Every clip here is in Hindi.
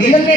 DNA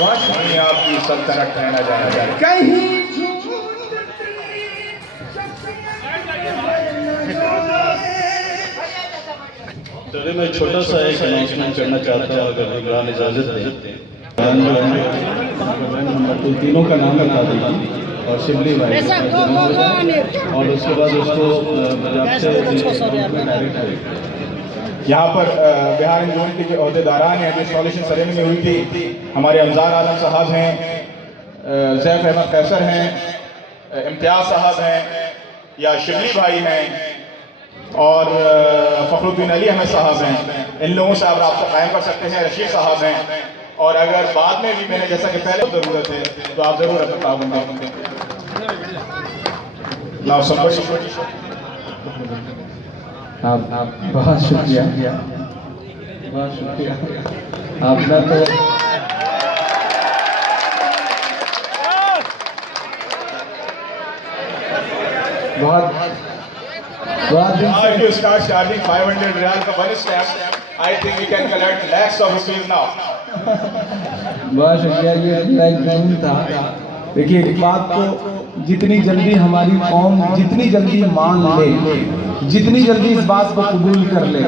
वहीं आपकी सल्तनत कहना जाए। कहीं चलिए मैं छोटा सा एक अनाउंसमेंट करना चाहता हूँ, अगर इमरान इजाज़त दें। तो तीनों का नाम बता दीजिए और शिबली भाई, और उसके बाद उसको यहाँ पर बिहार इंजोन के जो अहदेदारान हैं, जो इंस्टॉलेशन सेरेमनी हुई थी, हमारे अमज़ार आलम साहब हैं, ज़ैफ़ अहमद कैसर हैं, इम्तियाज़ साहब हैं, या शिबली भाई हैं, और फ़खरुद्दीन अली अहमद साहब हैं। इन लोगों से आप राब्ता कायम कर सकते हैं। रशीद साहब हैं, और अगर बाद में भी मैंने जैसा कि पहले ज़रूरत है तो आप ज़रूर अपना ताउन दें। आप बहुत शुक्रिया, बहुत शुक्रिया आपका। तो बहुत If you start charging 500 riyal for one stamp, I think we can collect lakhs of rupees now. बहुत शुक्रिया। ये लाइक नहीं था। देखिए, एक बात को जितनी जल्दी हमारी कौम जितनी जल्दी मान ले, जितनी जल्दी इस बात को कबूल कर ले,